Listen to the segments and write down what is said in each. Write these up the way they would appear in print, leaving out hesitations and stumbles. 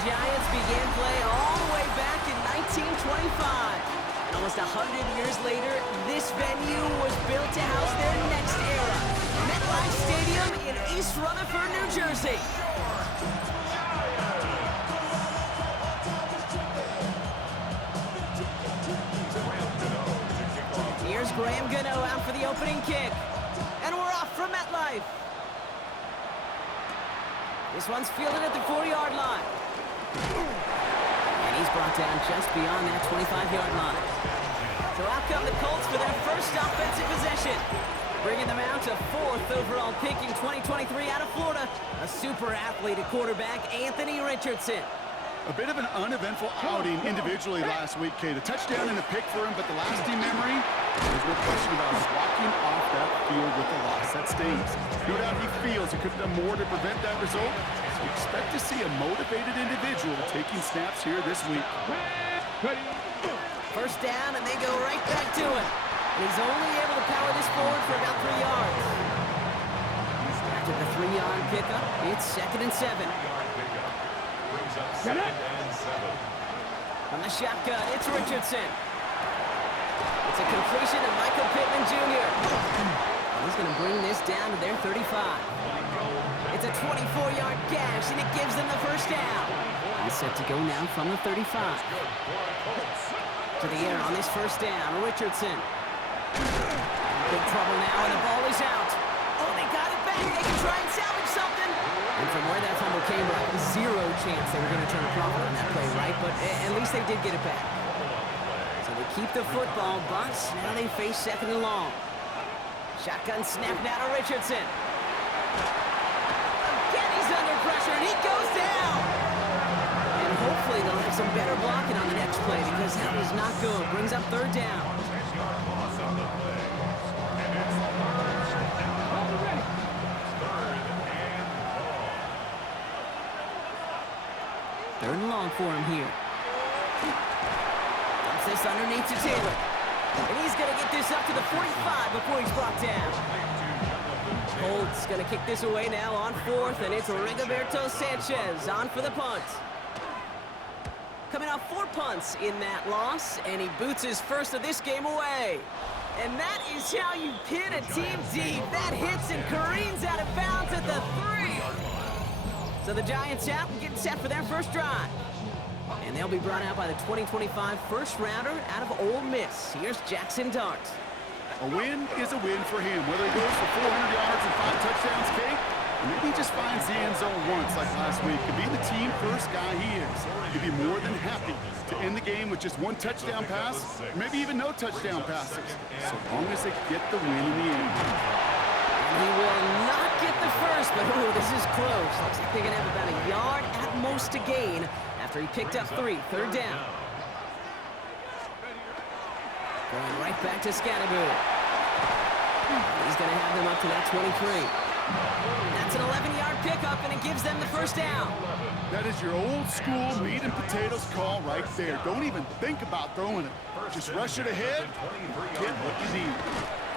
Giants began play all the way back in 1925. And almost 100 years later, this venue was built to house their next era. MetLife Stadium in East Rutherford, New Jersey. Here's Graham Gano out for the opening kick. And we're off from MetLife. This one's fielded at the 40-yard line. And he's brought down just beyond that 25-yard line. So out come the Colts for their first offensive possession. Bringing them out to 4th overall pick in 2023 out of Florida. A super athlete at quarterback, Anthony Richardson. A bit of an uneventful outing individually last week, Kate. A touchdown and a pick for him, but the lasting memory, there's no question about him walking off that field with a loss. That stings. No doubt he feels he could have done more to prevent that result. So we expect to see a motivated individual taking snaps here this week. First down, and they go right back to him. And he's only able to power this forward for about 3 yards. After the 3-yard pickup, it's 2nd and 7. From the shotgun, it's Richardson. It's a completion to Michael Pittman Jr. And he's going to bring this down to their 35. It's a 24-yard gash, and it gives them the first down. He's set to go now from the 35. To the air on this first down, Richardson. Big trouble now, and the ball is out. Oh, they got it back. They can try and salvage something. And from where that fumble came from, zero chance they were going to turn a profit on that play, right? But at least they did get it back. So they keep the football, but now they face 2nd and long. Shotgun snap now to Richardson. Again, he's under pressure, and he goes down. And hopefully they'll have some better blocking on the next play because that was not good. Brings up 3rd down. Third and long for him here. Dumps this underneath to Taylor. And he's going to get this up to the 45 before he's brought down. Colts going to kick this away now on 4th, and it's Rigoberto Sanchez on for the punt. Coming off 4 punts in that loss, and he boots his first of this game away. And that is how you pin a team deep. That hits and careens out of bounds at the 3. So the Giants out and getting set for their first drive. And they'll be brought out by the 2025 first-rounder out of Ole Miss. Here's Jackson Dart. A win is a win for him. Whether he goes for 400 yards and 5 touchdowns, Kate, or maybe he just finds the end zone once like last week. To be the team-first guy he is, he'd be more than happy to end the game with just 1 touchdown pass, or maybe even no touchdown passes, so long as they get the win in the end. He will not get the first, but ooh, this is close. Looks like they're going to have about a yard at most to gain after he picked up 3. 3rd down. Going right back to Scatterboot. He's going to have them up to that 23. That's an 11-yard pickup, and it gives them the first down. That is your old-school meat and potatoes call right there. Don't even think about throwing it. Just rush it ahead, get what you need.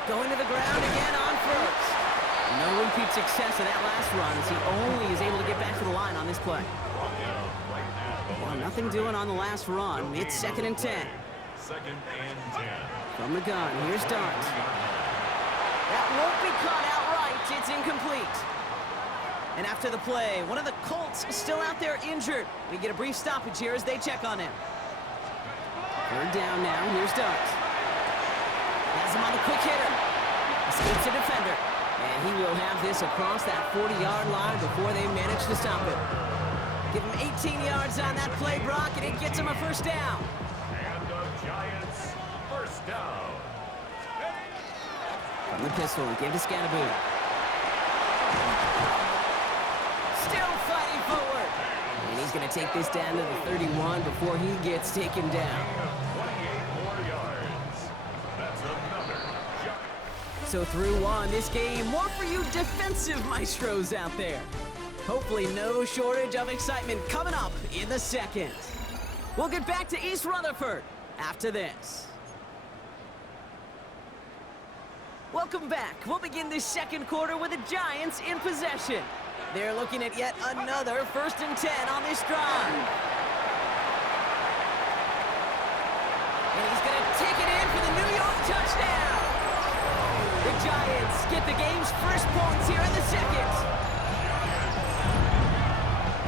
Going to the ground again on 1st. No repeat success of that last run as he only is able to get back to the line on this play. Well, nothing doing on the last run. It's 2nd and 10. 2nd and 10. From the gun, here's Dart. That won't be caught outright. It's incomplete. And after the play, one of the Colts is still out there injured. We get a brief stoppage here as they check on him. 3rd down now. Here's Dart. Has him on the quick hitter. Escapes a defender. And he will have this across that 40-yard line before they manage to stop it. Give him 18 yards on that play, Brock, and it gets him a first down. And the Giants first down. From the pistol, give to Scatterboot. Still fighting forward. And he's going to take this down to the 31 before he gets taken down. 28 more yards. That's another. So through 1 this game, more for you defensive maestros out there. Hopefully no shortage of excitement coming up in the 2nd. We'll get back to East Rutherford after this. Welcome back. We'll begin this 2nd quarter with the Giants in possession. They're looking at yet another 1st and 10 on this drive. And he's going to take it in for the New York touchdown. The Giants get the game's first points here in the second.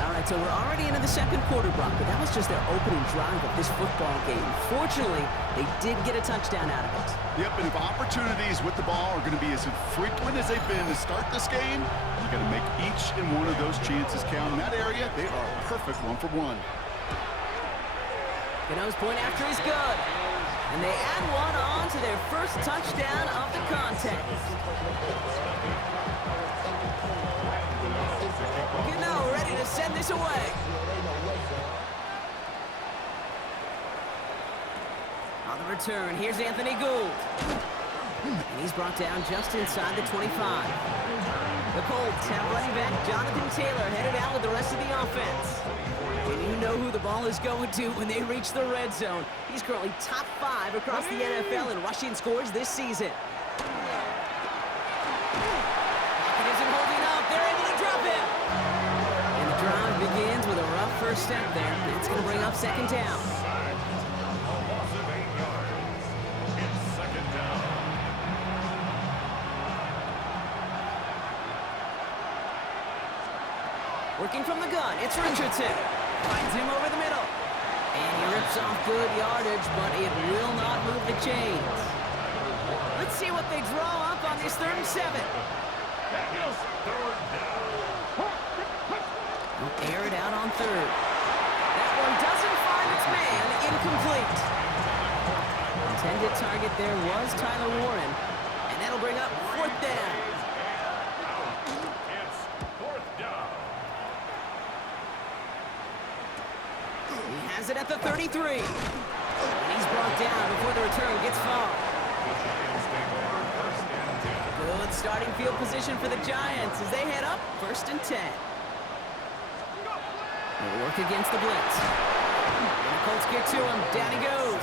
All right, so we're already into the second quarter, Brock, but that was just their opening drive of this football game. Fortunately, they did get a touchdown out of it. Yep, and if opportunities with the ball are going to be as frequent as they've been to start this game, you got to make each and one of those chances count. In that area, they are a perfect 1-for-1. Gano's point after is good. And they add one on to their first touchdown of the contest. Gano ready to send this away. On the return, here's Anthony Gould. And he's brought down just inside the 25. The Colts have running back Jonathan Taylor headed out with the rest of the offense. And you know who the ball is going to when they reach the red zone. He's currently top 5 across the NFL in rushing scores this season. It isn't holding up. They're able to drop him. And the drive begins with a rough first step there. It's going to bring up 2nd down. Working from the gun, it's Richardson. Finds him over the middle. And he rips off good yardage, but it will not move the chains. Let's see what they draw up on this 3rd and 7. They'll air it out on 3rd. That one doesn't find its man. Incomplete. Intended target there was Tyler Warren. And that'll bring up 4th down. Has it at the 33. And he's brought down before the return gets far. Good starting field position for the Giants as they head up 1st and 10. They'll work against the blitz. And the Colts get to him. Down he goes.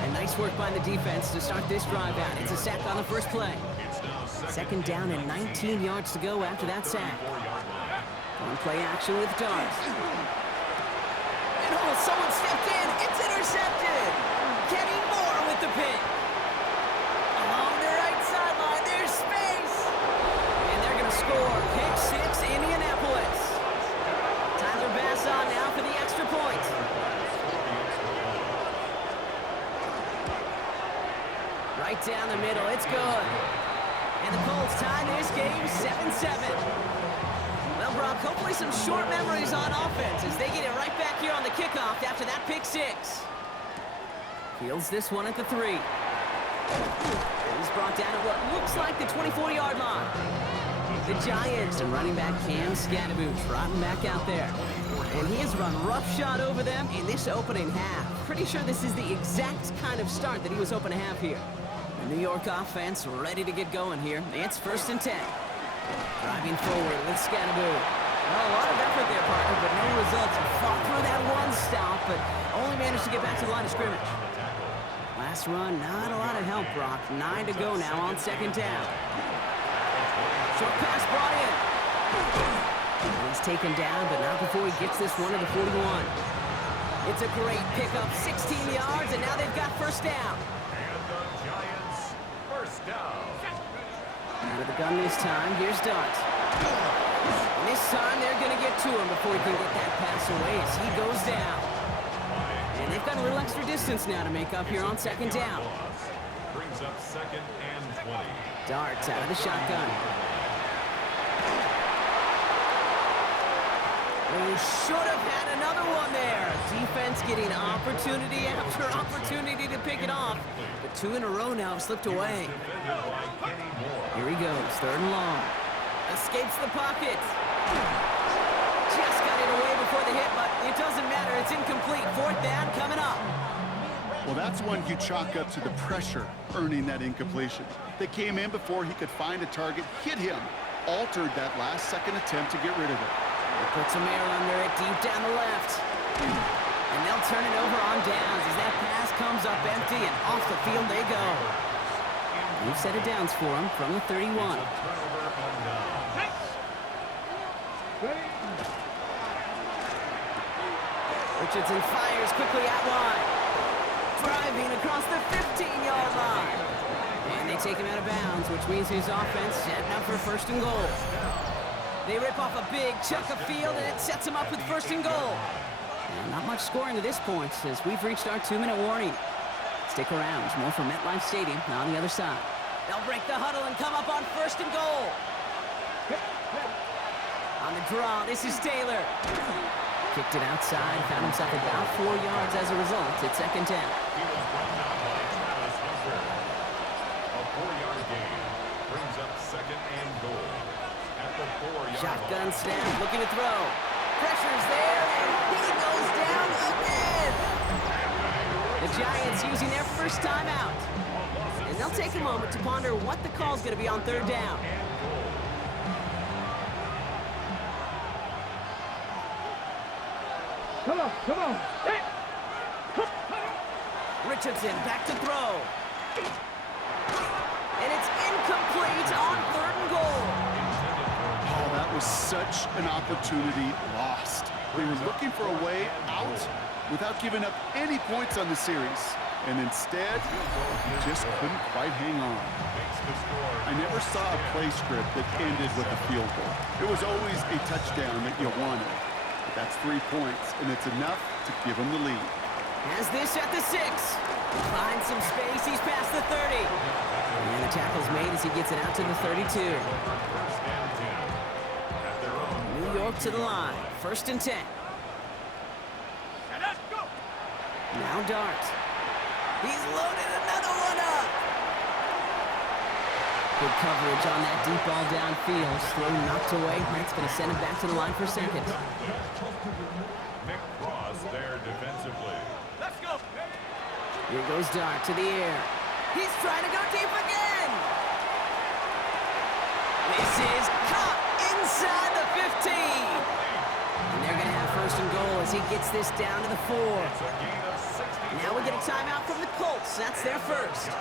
And nice work by the defense to start this drive out. It's a sack on the first play. 2nd down and 19 yards to go after that sack. On play action with Dart. Someone stepped in. It's intercepted. Kenny Moore with the pick. Along the right sideline, there's space. And they're going to score. Pick 6, Indianapolis. Tyler Bass on now for the extra point. Right down the middle. It's good. And the Colts tie this game 7-7. Well, Brock, hopefully some short memories on offense as they get it right back here on the kickoff after that pick 6. Fields this one at the 3. He's brought down at what looks like the 24-yard line. The Giants and running back Cam Scadaboo trotting back out there. And he has run roughshod over them in this opening half. Pretty sure this is the exact kind of start that he was hoping to have here. The New York offense ready to get going here. It's 1st and 10. Driving forward with Scadaboo. Well, a lot of effort there, partner, but no results. Fought through that one stop, but only managed to get back to the line of scrimmage. Last run, not a lot of help, Brock. 9 to go now on 2nd down. Short pass brought in. And he's taken down, but not before he gets this one to the 41. It's a great pickup, 16 yards, and now they've got 1st down. And the Giants, 1st down. Out of the gun this time, here's Dart. And this time they're going to get to him before he can get that pass away as he goes down. And they've got a little extra distance now to make up here on 2nd down. Brings up 2nd and 20. Dart out of the shotgun. They should have had another one there. Defense getting opportunity after opportunity to pick it off. But 2 in a row now have slipped away. Here he goes, 3rd and long. Escapes the pocket. Just got it away before the hit, but it doesn't matter. It's incomplete. 4th down coming up. Well, that's one you chalk up to the pressure earning that incompletion. They came in before he could find a target, hit him, altered that last-second attempt to get rid of it. They put some air under it deep down the left. And they'll turn it over on downs as that pass comes up empty and off the field they go. New set of downs for him from the 31. Richardson fires quickly out wide. Driving across the 15-yard line. And they take him out of bounds, which means his offense setting up for first and goal. They rip off a big chunk of field, and it sets him up with first and goal. And not much scoring at this point, as we've reached our 2-minute warning. Stick around. There's more from MetLife Stadium on the other side. They'll break the huddle and come up on first and goal. On the draw, this is Taylor. Kicked it outside, found himself about 4 yards as a result. It's second down. He was brought down by Travis Hunter. A 4-yard gain brings up second and goal at the 4-yard Shotgun line. snap, looking to throw. Pressure's there, and he goes down again. The Giants using their first timeout. And they'll take a moment to ponder what the call's going to be on third down. Come on. Hey. Richardson back to throw. And it's incomplete on third and goal. Oh, that was such an opportunity lost. They were looking for a way out without giving up any points on the series. And instead, just couldn't quite hang on. I never saw a play script that ended with a field goal. It was always a touchdown that you wanted. But that's 3 points, and it's enough to give them the lead. Has this at the 6. Finds some space. He's past the 30. And the tackle's made as he gets it out to the 32. New York to the line. First and 10. Now Dart. He's loaded another one up. Good coverage on that deep ball downfield. Throw knocked away. That's going to send him back to the line for second. Nick Cross there defensively. Let's go. Here goes Dart to the air. He's trying to go deep again. This is caught inside the 15. And they're going to have first and goal as he gets this down to the 4. It's a gain of 60. Now we get a timeout from the Colts. That's their first.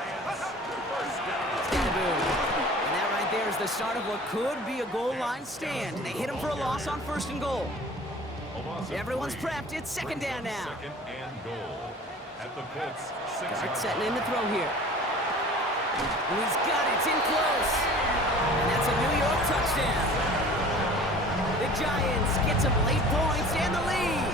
And that right there is the start of what could be a goal line stand. They hit him for a loss on first and goal. Everyone's prepped. It's second down now. Second and goal at the Colts. Dart setting in the throw here. And he's got it. It's in close. And that's a New York touchdown. The Giants get some late points and the lead.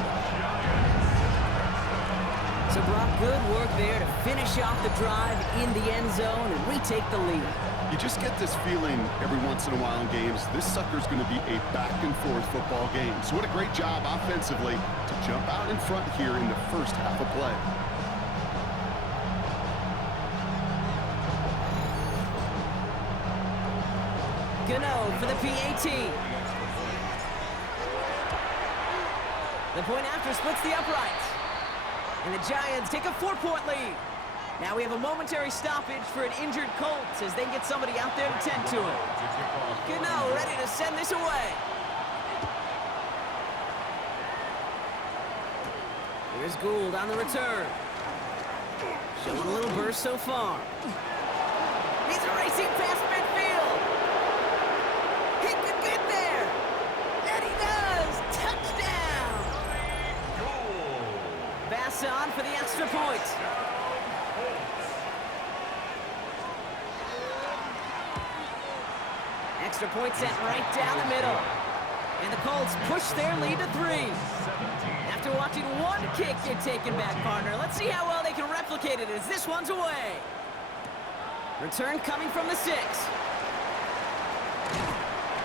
So Brock, good work there to finish off the drive in the end zone and retake the lead. You just get this feeling every once in a while in games, this sucker's going to be a back-and-forth football game. So what a great job offensively to jump out in front here in the first half of play. Gano for the PAT. The point after splits the uprights. And the Giants take a 4-point lead. Now we have a momentary stoppage for an injured Colts as they get somebody out there to tend to him. Gano ready to send this away. Here's Gould on the return. Showing a little burst so far. He's racing past midfield. He could get there. And he does. Touchdown. Bass on for the extra point. Extra point set right down the middle. And the Colts push their lead to 3. After watching one kick get taken back, partner, let's see how well they can replicate it as this one's away. Return coming from the 6.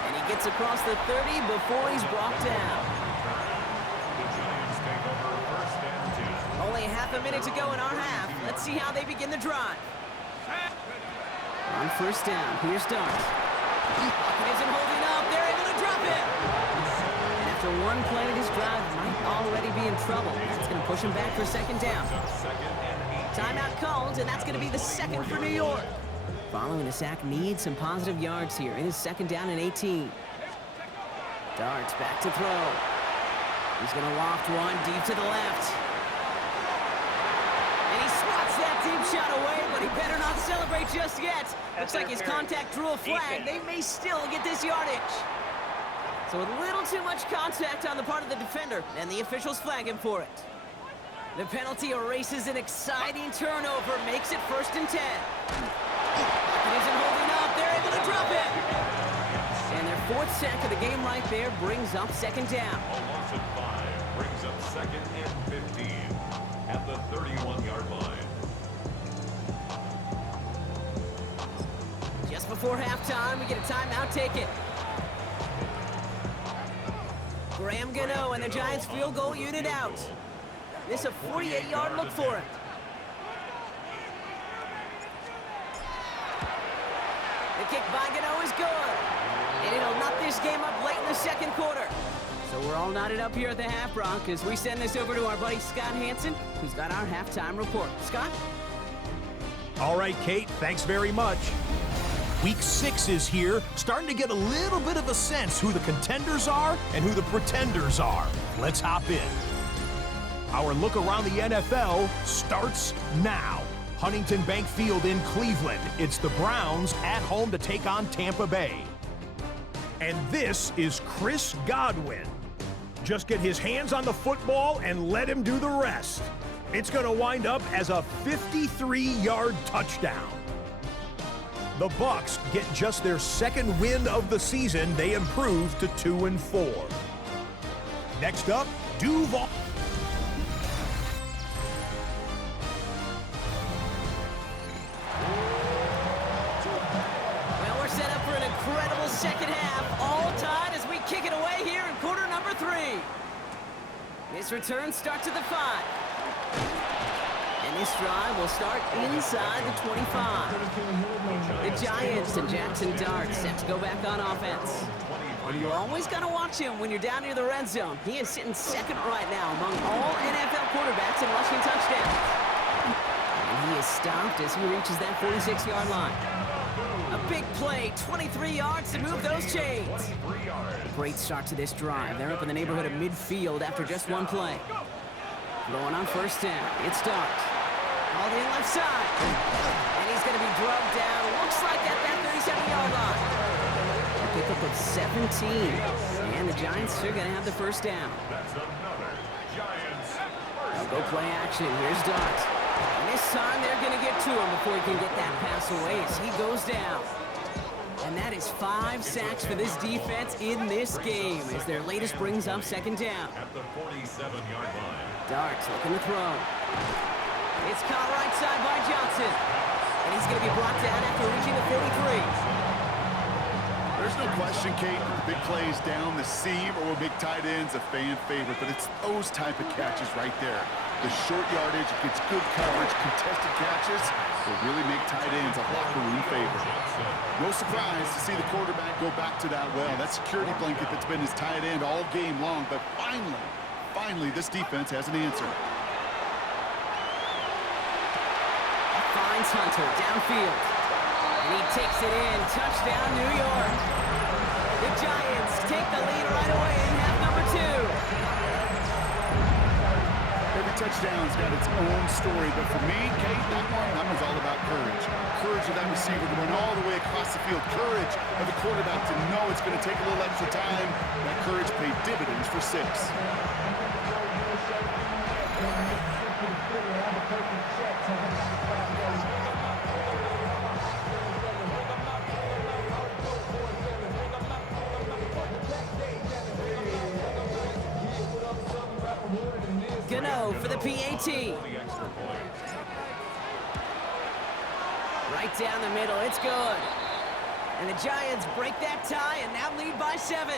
And he gets across the 30 before he's brought down. The Giants take over first and 10. Only half a minute to go in our half. Let's see how they begin the drive. On first down, here's Dart. Pocket isn't holding up. They're able to drop it. And after one play, this drive might already be in trouble. That's going to push him back for second down. Second and 18. Timeout called, and that's going to be the second for New York. Following a sack needs some positive yards here. It is second down and 18. Dart's back to throw. He's going to loft one deep to the left. And he swats that deep shot away, but he better not celebrate just yet. Looks like his contact drew a flag. They may still get this yardage. So a little too much contact on the part of the defender, and the officials flag him for it. The penalty erases an exciting turnover, makes it 1st and 10. It isn't holding up, they're able to drop it. And their 4th sack of the game right there brings up 2nd down. A loss of 5 brings up 2nd and 15 at the 31-yard line. Just before halftime, we get a timeout taken. Graham Gano and the Giants field goal unit out. This is a 48-yard look for it. The kick by Gano is good. And it'll knock this game up late in the 2nd quarter. So we're all knotted up here at the half, Brock, as we send this over to our buddy Scott Hansen, who's got our halftime report. Scott? All right, Kate, thanks very much. Week 6 is here, starting to get a little bit of a sense who the contenders are and who the pretenders are. Let's hop in. Our look around the NFL starts now. Huntington Bank Field in Cleveland. It's the Browns at home to take on Tampa Bay. And this is Chris Godwin. Just get his hands on the football and let him do the rest. It's going to wind up as a 53-yard touchdown. The Bucs get just their 2nd win of the season. They improve to 2-4. Next up, Duval. Well, we're set up for an incredible 2nd half. All tied as we kick it away here in quarter number 3. This return starts at the 5. And this drive will start inside the 25. The Giants and Jackson Dart set to go back on offense. And you always got to watch him when you're down near the red zone. He is sitting 2nd right now among all NFL quarterbacks in rushing touchdowns. And he is stopped as he reaches that 46-yard line. A big play, 23 yards to move those chains. Great start to this drive. They're up in the neighborhood of midfield after just one play. Going on 1st down, it's Dart. All the left side. And he's going to be drugged down. Looks like at that 37-yard line. A pickup of 17. And the Giants are going to have the 1st down. That's another Giants. They'll go play action. Here's Dart. And this time they're going to get to him before he can get that pass away as he goes down. And that is 5 sacks for this defense in this game as their latest brings up 2nd down. At the 47-yard line. Dart looking to throw. It's caught right side by Johnson. And he's going to be brought down after reaching the 43. There's no question, Kate, the big plays down the seam or big tight ends a fan favorite, but it's those type of catches right there. The short yardage, gets good coverage, contested catches will really make tight ends a locker room favorite. No surprise to see the quarterback go back to that well. That security blanket that's been his tight end all game long, but finally, this defense has an answer. Finds Hunter downfield. And he takes it in. Touchdown, New York. The Giants take the lead right away in half number 2. Every touchdown's got its own story, but for me, Kate, that one's all about courage. Courage of that receiver to run all the way across the field. Courage of the quarterback to know it's going to take a little extra time. That courage paid dividends for 6. Gano for the PAT. Right down the middle, it's good. And the Giants break that tie and now lead by 7.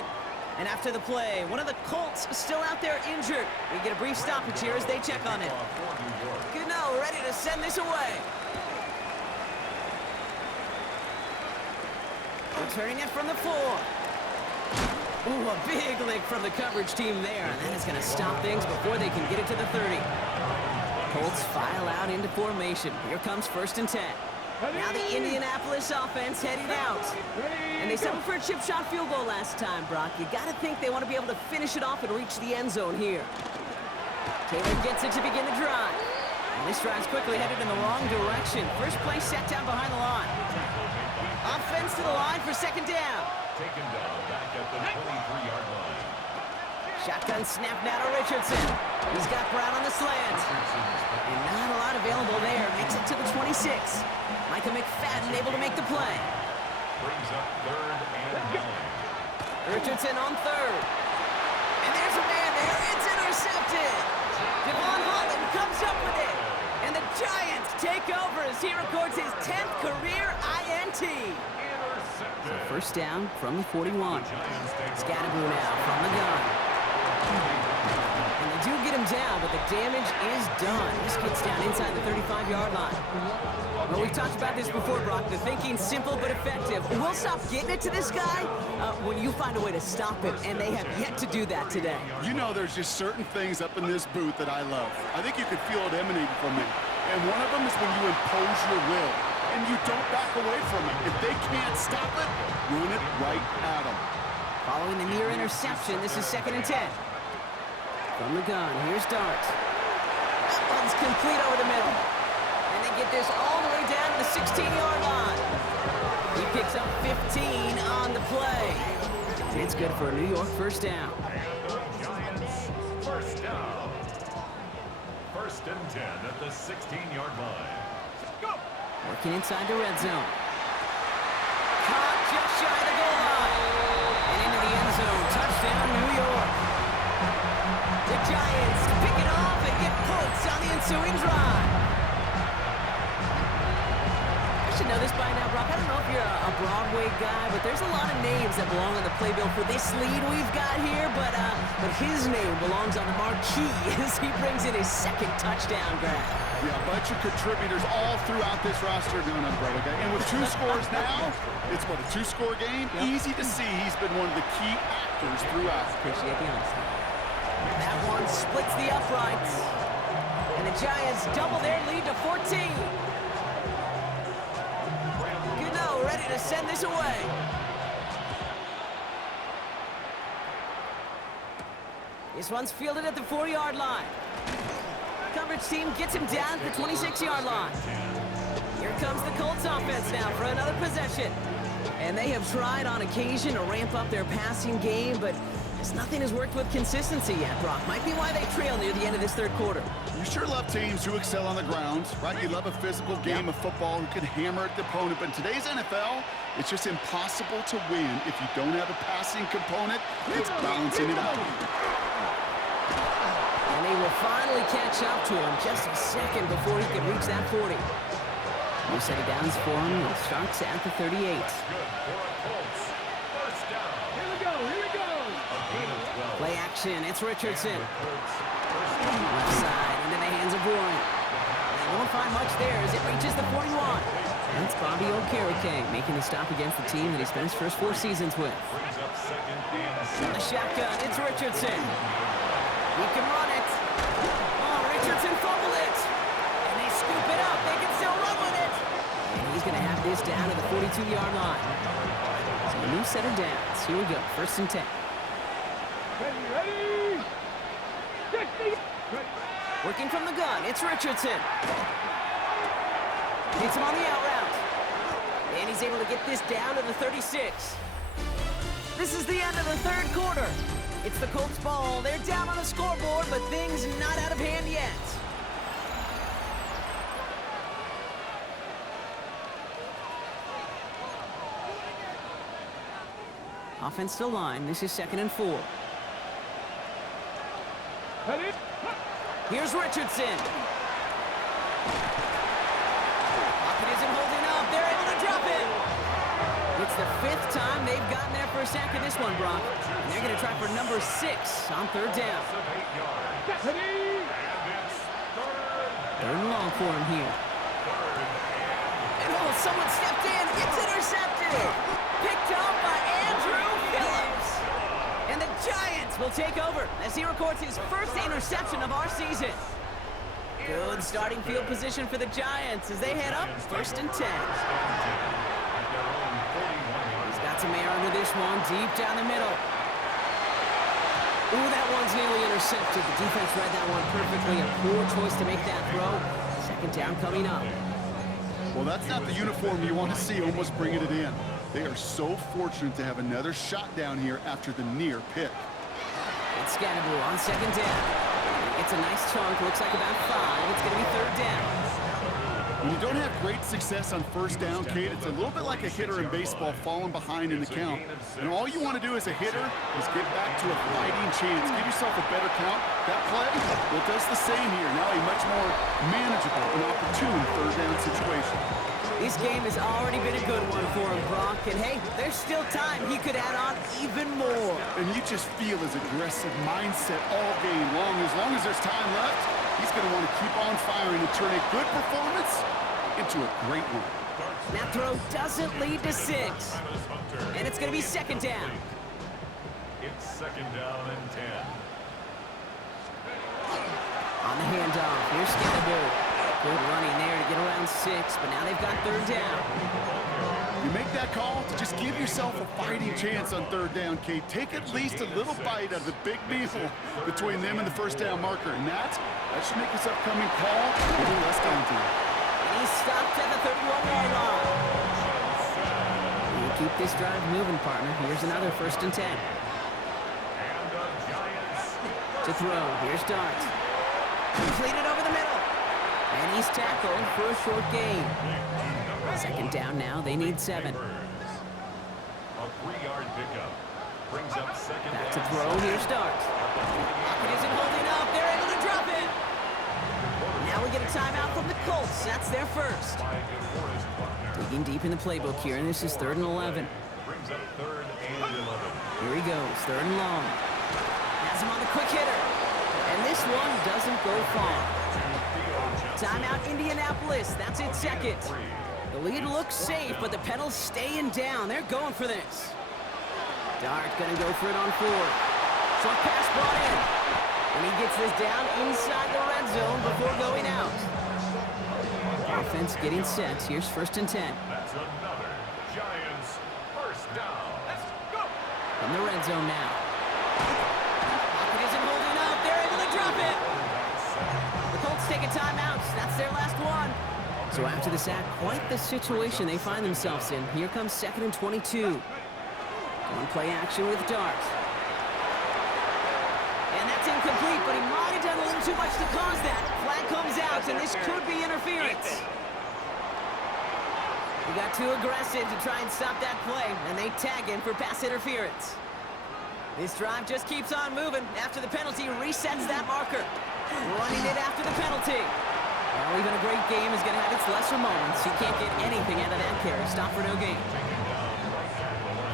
And after the play, one of the Colts still out there injured. We get a brief stoppage here as they check on him. Gano ready to send this away. Returning it from the 4. Ooh, a big lick from the coverage team there. And that is going to stop things before they can get it to the 30. Colts file out into formation. Here comes 1st and 10. Now the Indianapolis offense heading out. And they settled for a chip shot field goal last time, Brock. You got to think they want to be able to finish it off and reach the end zone here. Taylor gets it to begin the drive. And this drive's quickly headed in the wrong direction. First play set down behind the line. Offense to the line for second down. Taken down back at the 23-yard line. Shotgun snap now to Richardson. He's got Brown on the slant. And not a lot available there. Makes it to the 26. Micah McFadden able to make the play. Brings up 3rd and 9. Richardson on 3rd. And there's a man there. It's intercepted. Devon Holland comes up with it. And the Giants take over as he records his 10th career INT. So first down from the 41. Scatterboo now from the gun. And they do get him down, but the damage is done. This gets down inside the 35-yard line. Well, we've talked about this before, Brock. The thinking's simple but effective. We'll stop getting it to this guy when you find a way to stop him, and they have yet to do that today. You know, there's just certain things up in this booth that I love. I think you could feel it emanating from him. And one of them is when you impose your will, and you don't back away from it. If they can't stop it, run it right at them. Following the near interception, this is 2nd and 10. From the gun, here's Dart. That one's complete over the middle. And they get this all the way down to the 16-yard line. He picks up 15 on the play. And it's good for a New York first down. Giants first down. 1st and 10 at the 16-yard line. Working inside the red zone. Caught just shy of the goal line. And into the end zone. Touchdown, New York. The Giants pick it off and get points on the ensuing drive. I should know this by now, Brock. I don't know if you're a Broadway guy, but there's a lot of names that belong on the playbill for this lead we've got here, but his name belongs on the marquee as he brings in his 2nd touchdown grab. Yeah, a bunch of contributors all throughout this roster doing umbrella guy. And with 2 scores now, it's what, a 2-score game? Yep. Easy to see he's been one of the key actors throughout. Appreciate the honesty. That one splits the uprights. And the Giants double their lead to 14. Gano ready to send this away. This one's fielded at the 4-yard line. Coverage team gets him down at the 26-yard line. Here comes the Colts offense now for another possession. And they have tried on occasion to ramp up their passing game, but nothing has worked with consistency yet, Brock. Might be why they trail near the end of this 3rd quarter. You sure love teams who excel on the ground, right? You love a physical game of football who can hammer at the opponent. But in today's NFL, it's just impossible to win if you don't have a passing component that's balancing it out. And they will finally catch up to him just a second before he can reach that 40. New set of downs for him. It starts at the 38. Good for a Colts. First down. Here we go, here we go. A gain of 12. Play action. It's Richardson. Colts first down. Left side into the hands of Warren. They won't find much there as it reaches the 41. That's Bobby Okereke making the stop against the team that he spent his first 4 seasons with. Brings up 2nd and 7. The shotgun. It's Richardson. He can run it. Oh, Richardson fumbled it. And they scoop it up. They can still run with it. And he's going to have this down to the 42-yard line. So a new set of downs. Here we go. 1st and 10. Ready? 60. Working from the gun. It's Richardson. Hits him on the out route. And he's able to get this down to the 36. This is the end of the 3rd quarter. It's the Colts ball. They're down on the scoreboard, but things not out of hand yet. Offense to line. This is 2nd and 4. Ready? Here's Richardson. Pocket isn't holding up. They're able to drop it. It's the 5th time they've gotten there for a sack in this one, Brock. And they're going to try for number 6 on 3rd down. 8 yards. Ready? And it's 3rd. 3rd and long for him here. And oh, someone stepped in. It's intercepted. Picked up by Andrew Phillips. And the Giants will take over as he records his 1st interception of our season. Good starting field position for the Giants as they head up 1st and 10. He's got some air under this one, deep down the middle. Ooh, that one's nearly intercepted. The defense read that one perfectly. A poor choice to make that throw. Second down coming up. Well, that's not the uniform you want to see almost bringing it in. They are so fortunate to have another shot down here after the near pick. It's Scannaboo on second down. It's a nice chunk, looks like about 5. It's going to be third down. When you don't have great success on first down, Kate, it's a little bit like a hitter in baseball falling behind in the count. And all you want to do as a hitter is get back to a fighting chance. Give yourself a better count. That play, well, does the same here. Now a much more manageable and opportune third down situation. This game has already been a good one for him, Brock. And hey, there's still time. He could add on even more. And you just feel his aggressive mindset all game long. As long as there's time left, he's going to want to keep on firing and turn a good performance into a great one. That throw doesn't lead to 6. And it's going to be second down. It's second down and 10. On the handoff, here's Scannaboo. Good running there to get around 6, but now they've got third down. You make that call to just give yourself a fighting chance on third down, Kate. Take at least a little bite out of the big meal between them and the first down marker. And that should make this upcoming call a little less daunting. And he's stopped at the 31-yard line. You keep this drive moving, partner. Here's another first and 10. To throw, here's Dart. Completed over the middle. And he's tackled for a short gain. Second down now, they need 7. A 3-yard pickup brings up second Back down. to throw, here's Dart. Pocket isn't holding up, they're able to drop it. Now we get a timeout from the Colts, that's their first. Digging deep in the playbook here, and this is 3rd and 11. Brings up 3rd and 11. Here he goes, 3rd and long. Has him on the quick hitter. And this one doesn't go far. Timeout Indianapolis, that's its second. The lead looks safe, but the pedals staying down. They're going for this. Dart gonna go for it on 4th. Short pass brought in. And he gets this down inside the red zone before going out. Offense getting set. Here's 1st and 10. That's another Giants first down. Let's go. From the red zone now. Pocket isn't holding up. They're able to drop it. The Colts taking timeouts. That's their last one. So after the sack, quite the situation they find themselves in. Here comes 2nd and 22. One play action with Dart. And that's incomplete, but he might have done a little too much to cause that. Flag comes out, and this could be interference. He got too aggressive to try and stop that play, and they tag him for pass interference. This drive just keeps on moving. After the penalty, resets that marker. Running it after the penalty. Well, even a great game is going to have its lesser moments. You can't get anything out of that carry. Stop for no gain.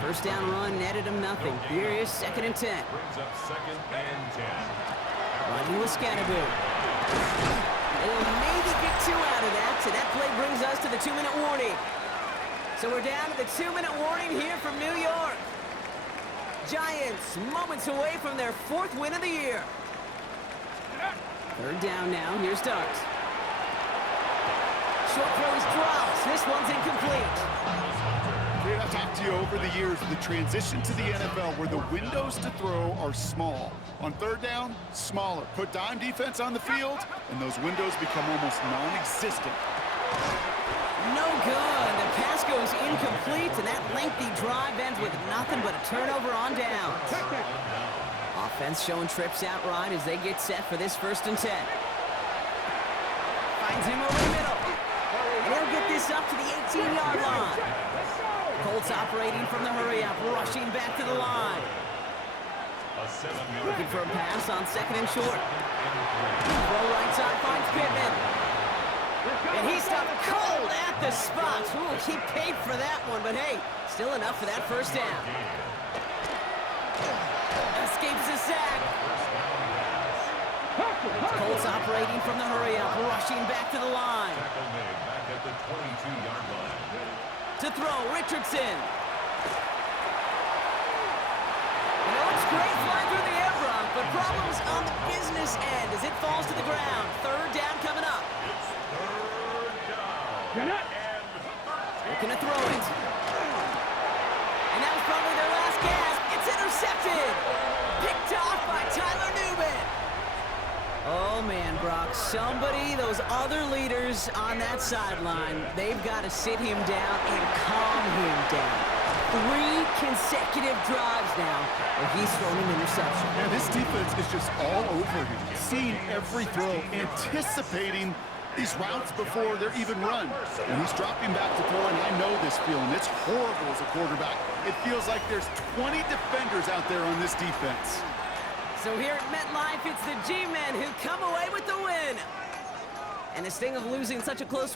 First down run netted him nothing. Here is 2nd and 10. Brings up 2nd and 10. Running with Scannaboo. They'll maybe get 2 out of that, so that play brings us to the 2-minute warning. So we're down to the 2-minute warning here from New York. Giants moments away from their 4th win of the year. Third down now, here's Dart. Short throw is dropped. This one's incomplete. I've talked to you over the years of the transition to the NFL where the windows to throw are small. On third down, smaller. Put dime defense on the field, and those windows become almost non-existent. No good. The pass goes incomplete, and that lengthy drive ends with nothing but a turnover on downs. Offense showing trips outright as they get set for this 1st and 10. Finds him over the middle. And he'll get this up to the 18-yard line. Colts operating from the hurry-up, rushing back to the line. Looking for a pass on 2nd and short. Throw right side finds Pittman. And he stopped cold at the spot. Ooh, he paid for that one, but hey, still enough for that first down. Escapes the sack. Colts operating from the hurry-up, rushing back to the line. Tackle made back at the 22-yard line. To throw, Richardson. You know, it's great flying through the air, Brock, but problems on the business end as it falls to the ground. Third down coming up. It's third down. Get it. Looking to throw it. And that was probably their last gasp. It's intercepted. Picked off by Tyler Newman. Oh, man, Brock, somebody, those other leaders on that sideline, they've got to sit him down and calm him down. 3 consecutive drives now where he's thrown an interception. And this defense is just all over him, seeing every throw, anticipating these routes before they're even run. And he's dropping back to throw, and I know this feeling. It's horrible as a quarterback. It feels like there's 20 defenders out there on this defense. So here at MetLife, it's the G-Men who come away with the win. And the sting of losing such a close